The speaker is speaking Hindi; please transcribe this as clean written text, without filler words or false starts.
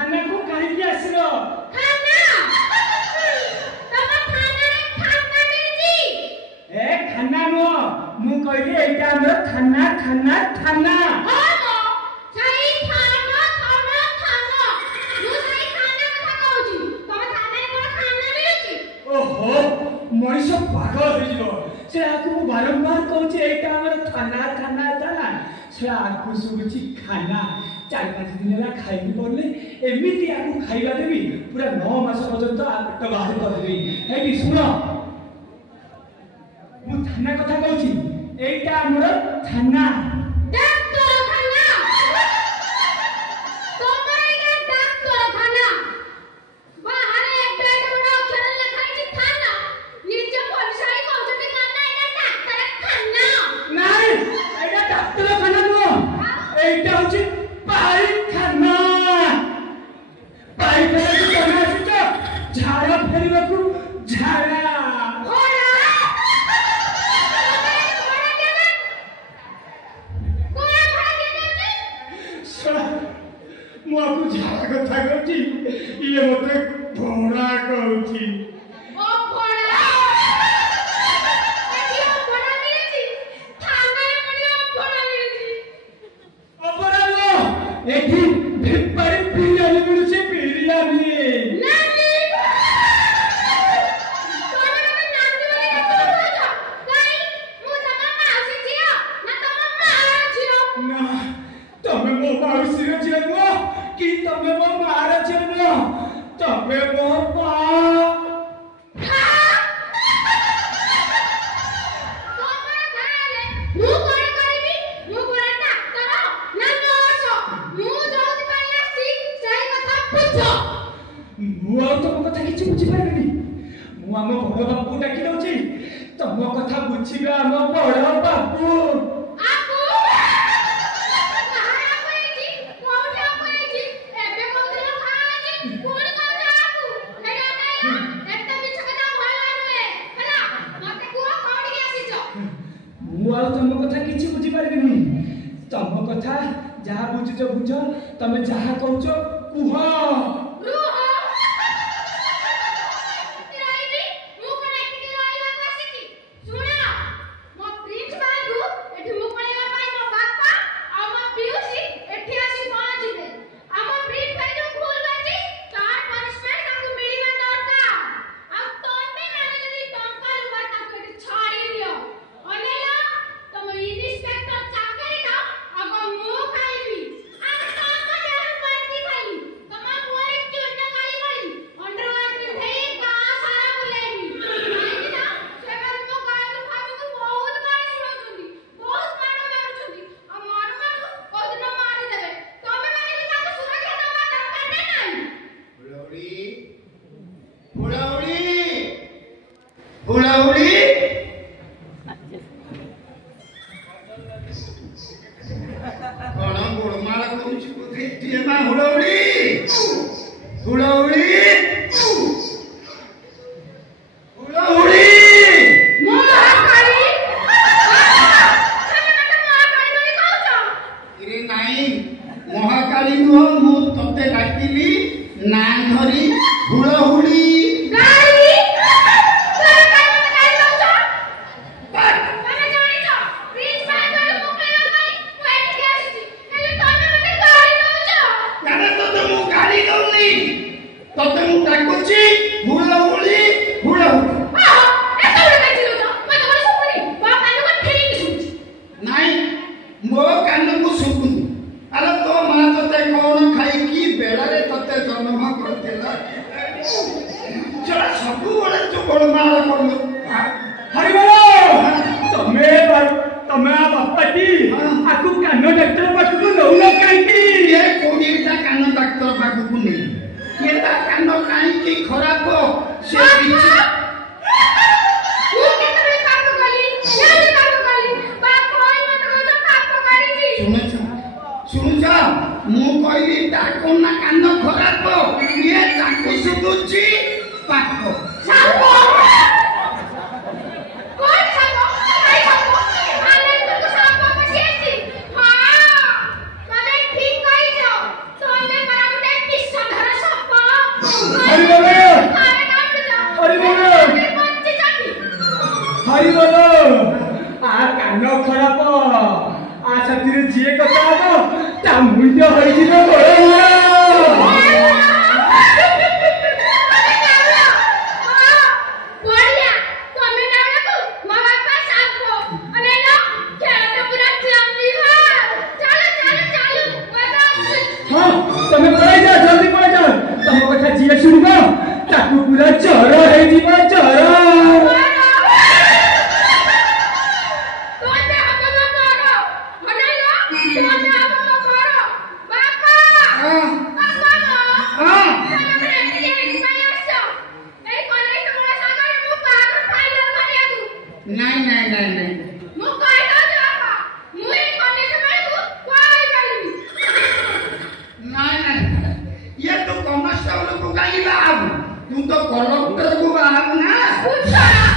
थाना को कहीं आसलो थाना तम थाना रे खाना मिलची ए खाना नो मु कहली एटा हमर थाना थाना थाना हां सही थाना थाना थाना मु सही थाना कथा कहूची तम थाना रे कोन खाना मिलची ओहो मनीष पागल हो जिवो से आकु बारंबार कहूची एटा हमर थाना थाना थाना से आकु सुबुची खाना 4-5 दिन ला खाइबी बोलले एमिति आकु खाइबा देबी पूरा 9 मास पर्यंत पेट बाहर कर देबी एटी सुनो मु थाना कथा कहूची एटा हमर थाना डाक्टर खाना तोमर एटा डाक्टर खाना बाहर बेड उडा अक्षर लिखाई थाना निजे फलसाई कहउछती खाना एटा डाक्टर खाना नहीं एटा डाक्टर खाना नो एटा होची पाई खाना झाड़ा फेरवा को झाड़ा मुझे झाड़ा कथा कहती ये मत घोड़ा कहती तमे जहा कहउछ कुह Pisan ମୁଣ୍ଡ ହୋଇଯିବ ତମେ ପଳେଇ ଯାଅ ଜଲ୍ଦି ପଳେଇ ଯାଅ ତମ କଥା ଯିଏ ଶୁଣିବ ତାକୁ ପୁରା ଜ୍ୱର ହେଇଯିବ ଜ୍ୱର तुम तो कलेक्टर को बाहर ना